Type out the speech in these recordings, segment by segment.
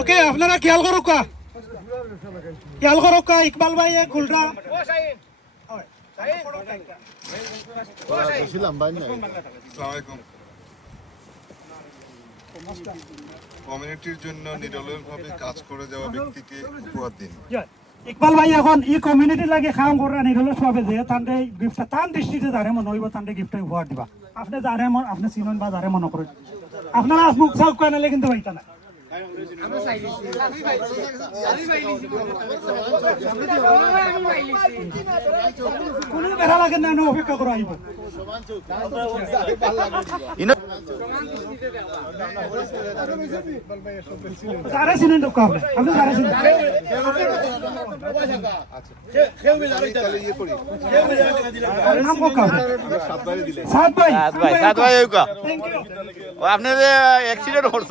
ওকে আপনারা খেয়াল করো কা। খেয়াল করো কা ইকবাল ভাই গুলটা কমিউনিটির জন্য নিরলসভাবে কাজ করে যাওয়া ব্যক্তিকে উপহার দিন। ইকবাল ভাই এখন ই কমিউনিটি লাগে কাম করা নিরল সবে যে তান্ডে গিফট তান দৃষ্টিতে যারে মনে হইব তান্ডে গিফট উপহার দিবা। আপনি যারে মন আপনি চিনন বা যারে মনে করেন। আপনারা আজ মুখ সাউক করে নালে কিন্তু হইতা না। কোনো বেড়া লাগে না অপেক্ষা করে আইব যারা চিনেন তো আপনি আপনি যারা চিনেন তাহলে ইয়ে করি নাম কোকা সাত ভাই সাত ভাই সাত ভাই ওইকা থ্যাংক ইউ ও আপনি যে অ্যাক্সিডেন্ট করছ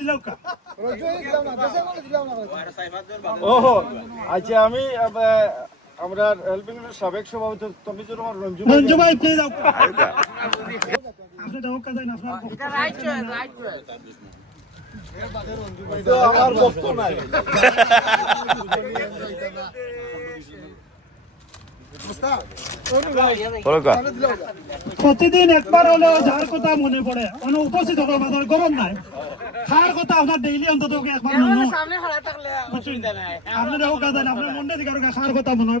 না ওহো আচ্ছা আমি আমরা হেল্পিং সাবেক সভাপতি তমিজুর রহমান রঞ্জু মঞ্জু ভাই প্লিজ আপনি দেও কা দেন আপনার আমার বক্তব্য নাই। প্রতিদিন একবার হলেও যার কথা মনে পড়ে মানে উপস্থিত হওয়ার মাথায় গরম নাই। খার কথা আপনার ডেইলি অন্তত একবার মনে হয়। আপনি আপনার মনে দিকে খার কথা মনে হয়।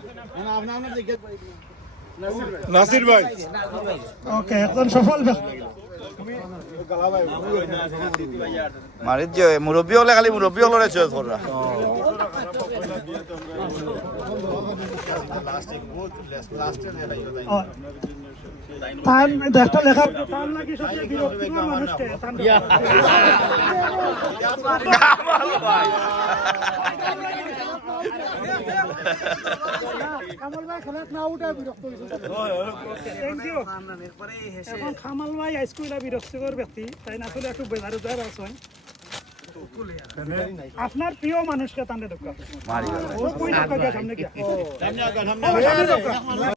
নাসির ভাই। ওকে একজন সফল মারিত যে মুরব্বী হলে খালি মুরব্বী হলে চয়েস করা লেখা তার নাকি সবচেয়ে বিরক্তিকর মানুষকে তার কামাল ভাই খেলাত না উঠে বিরক্ত হয়েছে থ্যাংক ইউ এখন কামাল ভাই স্কুলে বিরক্তিকর ব্যক্তি তাই না আসলে একটু বেজার বেজার আছেন আপনার প্রিয় মানুষকে তান্ডে দোকান সামনে